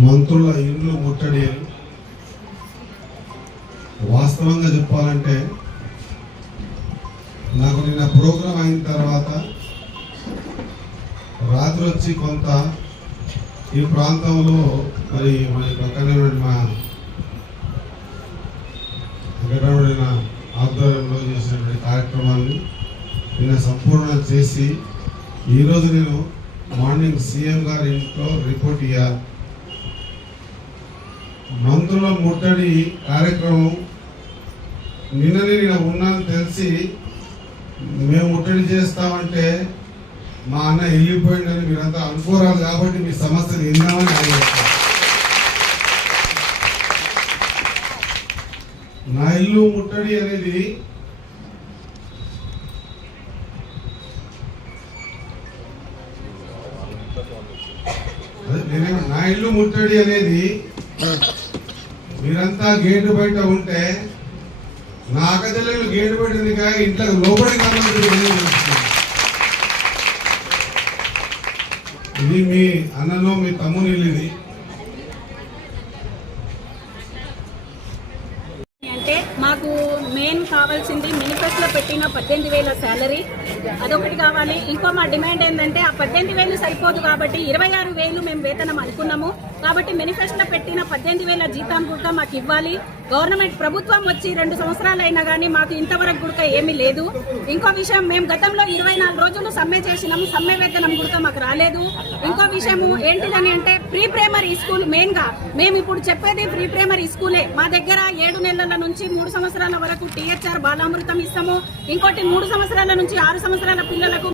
మంత్రుల ఇండ్లు ముట్టడి వాస్తవంగా చెప్పాలంటే నాకు నిన్న ప్రోగ్రాం అయిన తర్వాత రాత్రి వచ్చి కొంత ఈ ప్రాంతంలో మరి మరి పక్కనే మా వెంకటరమణ ఆధ్వర్యంలో చేసినటువంటి కార్యక్రమాన్ని నిన్న సంపూర్ణ చేసి ఈరోజు నేను మార్నింగ్ సీఎం గారి ఇంట్లో రిపోర్ట్ ఇయ్యా. మంత్రుల ముట్టడి కార్యక్రమం నిన్ననే నేను ఉన్నాను తెలిసి మేము ముట్టడి చేస్తామంటే మా అన్న వెళ్ళిపోయిందని మీరంతా అనుకోరాదు కాబట్టి మీ సమస్యలు విన్నామని అడిగేస్తాను నా ఇల్లు ముట్టడి అనేది నా ఇల్లు ముట్టడి అనేది మీరంతా గేటు బయట ఉంటే నా అక్కచెల్లెలు గేటు పెట్టింది కాక ఇంట్లో లోపలికి రమ్మంటే ఇది మీ అన్నలో మీ తమ్ముని వెళ్ళింది అంటే మాకు మెయిన్ కావాల్సింది మేనిఫెస్టోలో పెట్టిన పద్దెనిమిది వేల శాలరీ అదొకటి కావాలి. ఇంకో మా డిమాండ్ ఏంటంటే ఆ పద్దెనిమిది వేలు సరిపోదు కాబట్టి ఇరవై ఆరు వేలు మేము వేతనం అనుకున్నాము. కాబట్టి మేనిఫెస్టోలో పెట్టిన పద్దెనిమిది వేల జీతాం కూడా మాకు ఇవ్వాలి. గవర్నమెంట్ ప్రభుత్వం వచ్చి రెండు సంవత్సరాలు అయినా కానీ మాకు ఇంతవరకు గుడక ఏమీ లేదు. ఇంకో విషయం మేము గతంలో ఇరవై నాలుగు రోజులు సమ్మె చేసినాము. సమ్మె వేతనం గుడక మాకు రాలేదు. ఇంకో విషయము ఏంటిదని అంటే ప్రీ ప్రైమరీ స్కూల్ మెయిన్గా మేము ఇప్పుడు చెప్పేది ప్రీ ప్రైమరీ స్కూలే. మా దగ్గర ఏడు నెలల నుంచి మూడు సంవత్సరాల వరకు టీహెచ్ఆర్ బాలామృతం ఇస్తాము. ఇంకోటి మూడు సంవత్సరాల నుంచి ఆరు సంవత్సరాల పిల్లలకు